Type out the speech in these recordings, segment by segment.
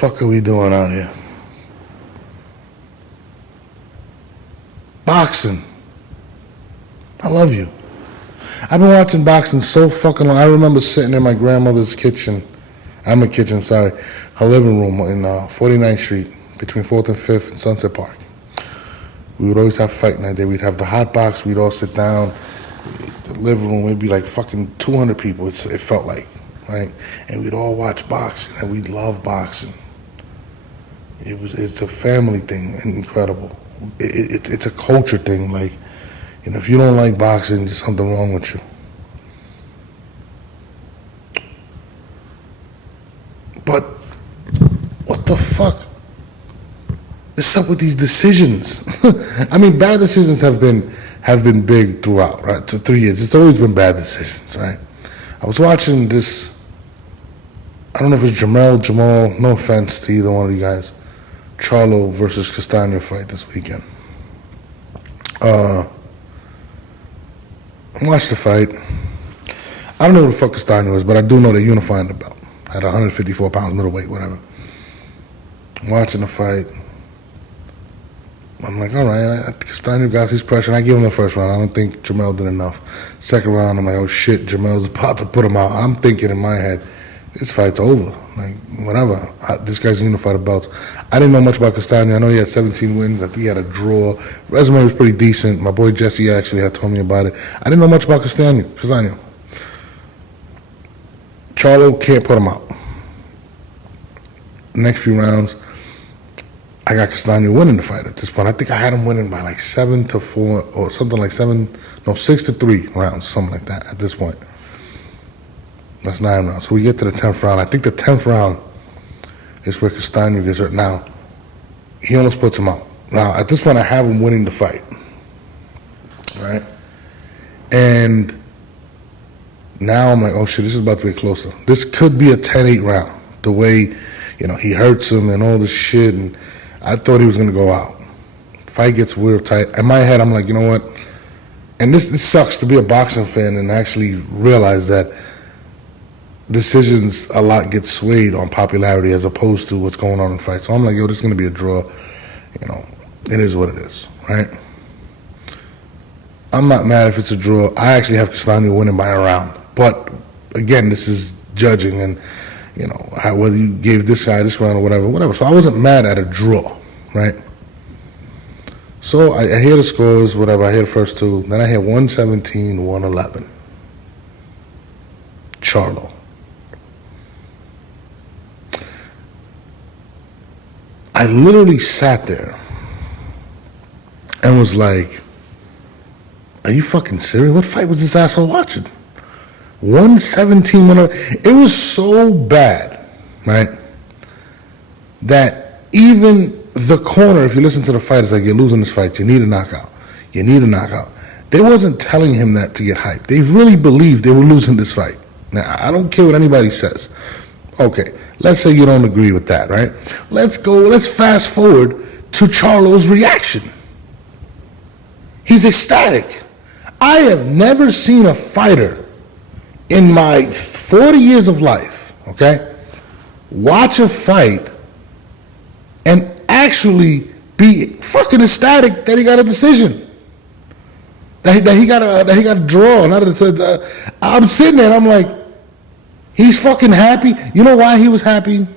fuck are we doing out here? Boxing. I love you. I've been watching boxing so fucking long. I remember sitting in my grandmother's kitchen. Her living room in 49th Street between 4th and 5th and Sunset Park. We would always have fight night there. We'd have the hot box. We'd all sit down. The living room would be like fucking 200 people. It felt like, right? And we'd all watch boxing, and we'd love boxing. It's a family thing, incredible. It's a culture thing. Like, you know, if you don't like boxing, there's something wrong with you. But what the fuck is up with these decisions? I mean, bad decisions have been big throughout, right? 3 years. It's always been bad decisions, right? I was watching this, I don't know if it's Jamal, no offense to either one of you guys, Charlo versus Castano fight this weekend. I watched the fight. I don't know who the fuck Castano is, but I do know they're unifying the belt at 154 pounds, middleweight, whatever. I'm watching the fight. I'm like, all right, Castano got his pressure. And I give him the first round. I don't think Jamal did enough. Second round, I'm like, oh shit, Jamal's about to put him out. I'm thinking in my head, this fight's over. Like, whatever. This guy's unified the belts. I didn't know much about Castano. I know he had 17 wins. I think he had a draw. Resume was pretty decent. My boy Jesse actually had told me about it. I didn't know much about Castano. Charlo can't put him out. Next few rounds, I got Castano winning the fight at this point. I think I had him winning by like 7-4 or something like 6-3 rounds, something like that at this point. That's 9 rounds. So we get to the 10th round. I think the 10th round is where Castano gets hurt. Now, he almost puts him out. Now, at this point, I have him winning the fight. Right? And now I'm like, oh shit, this is about to be closer. This could be a 10-8 round. The way, you know, he hurts him and all this shit. And I thought he was going to go out. Fight gets real tight. In my head, I'm like, you know what? And this sucks to be a boxing fan and actually realize that decisions a lot get swayed on popularity as opposed to what's going on in fights. So I'm like, yo, this is going to be a draw. You know, it is what it is, right? I'm not mad if it's a draw. I actually have Castano winning by a round. But, again, this is judging and, you know, whether you gave this guy this round or whatever. So I wasn't mad at a draw, right? So I hear the scores, whatever. I hear the first two. Then I hear 117, 111. Charlo. I literally sat there and was like, are you fucking serious? What fight was this asshole watching? 117, 111. It was so bad, right, that even the corner, if you listen to the fight, it's like, you're losing this fight. You need a knockout. You need a knockout. They wasn't telling him that to get hyped. They really believed they were losing this fight. Now, I don't care what anybody says. Okay, let's say you don't agree with that, right? Let's fast forward to Charlo's reaction. He's ecstatic. I have never seen a fighter in my 40 years of life, okay, watch a fight and actually be fucking ecstatic that he got a decision. That he got a draw. I'm sitting there and I'm like, he's fucking happy. You know why he was happy?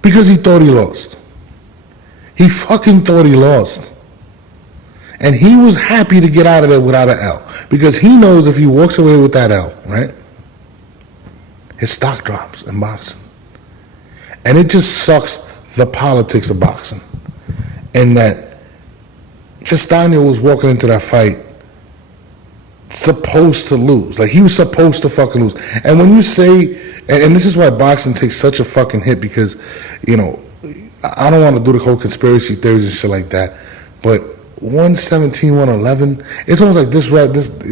Because he thought he lost. He fucking thought he lost. And he was happy to get out of there without an L. Because he knows if he walks away with that L, right, his stock drops in boxing. And it just sucks the politics of boxing. And that Castano was walking into that fight supposed to lose. Like, he was supposed to fucking lose. And when you say, and this is why boxing takes such a fucking hit, because, you know, I don't want to do the whole conspiracy theories and shit like that, but 117, 111, it's almost like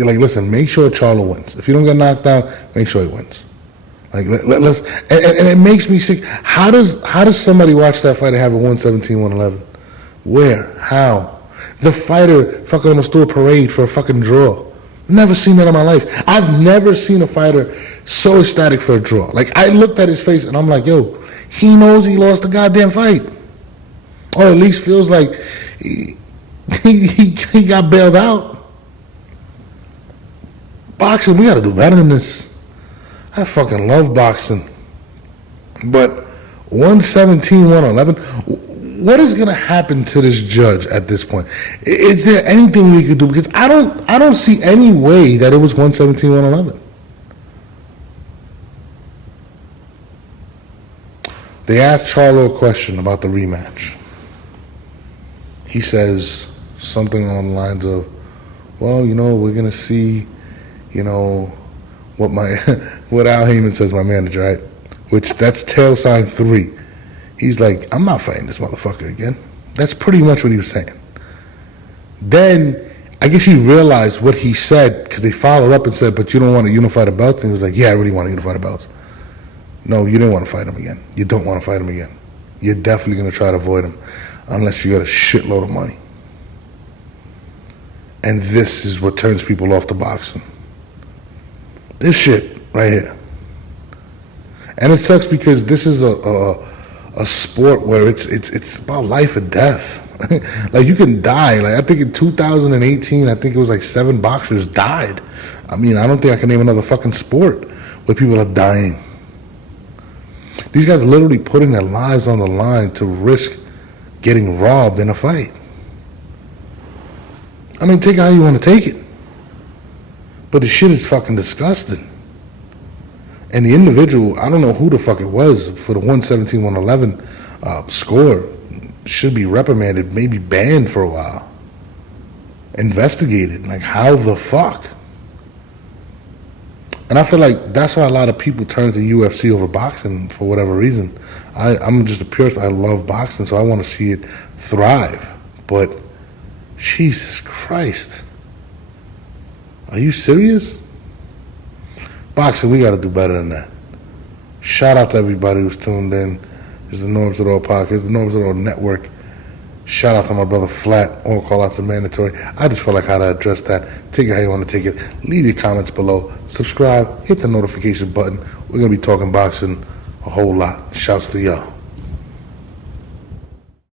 like, listen, make sure Charlo wins. If you don't get knocked out, make sure he wins. Like, let's, and it makes me sick. How does somebody watch that fight and have a 117, 111? Where? How? The fighter fucking almost threw a parade for a fucking draw. Never seen that in my life. I've never seen a fighter so ecstatic for a draw. Like, I looked at his face and I'm like, yo, he knows he lost the goddamn fight. Or at least feels like he got bailed out. Boxing, we gotta do better than this. I fucking love boxing. But 117, 111, what is gonna happen to this judge at this point? Is there anything we could do? Because I don't see any way that it was 117, 111. They asked Charlo a question about the rematch. He says something on the lines of, well, we're going to see, what what Al Heyman says, my manager, right? Which, that's tail sign 3. He's like, I'm not fighting this motherfucker again. That's pretty much what he was saying. Then, I guess he realized what he said, because they followed up and said, but you don't want to unify the belts? And he was like, yeah, I really want to unify the belts. No, you didn't want to fight him again. You don't want to fight him again. You're definitely going to try to avoid him unless you got a shitload of money. And this is what turns people off to boxing. This shit right here. And it sucks because this is a sport where it's about life or death. Like, you can die. Like, I think in 2018, I think it was like 7 boxers died. I mean, I don't think I can name another fucking sport where people are dying. These guys are literally putting their lives on the line to risk getting robbed in a fight. I mean, take it how you want to take it. But the shit is fucking disgusting. And the individual, I don't know who the fuck it was for the 117, 111 score, should be reprimanded, maybe banned for a while. Investigated. Like, how the fuck? And I feel like that's why a lot of people turn to UFC over boxing for whatever reason. I'm just a purist. I love boxing, so I want to see it thrive. But, Jesus Christ. Are you serious? Boxing, we got to do better than that. Shout out to everybody who's tuned in. It's the Norbs It All podcast, the Norbs It All network. Shout out to my brother Flat. All call outs are mandatory. I just feel like how to address that. Take it how you want to take it. Leave your comments below. Subscribe. Hit the notification button. We're going to be talking boxing a whole lot. Shouts to y'all.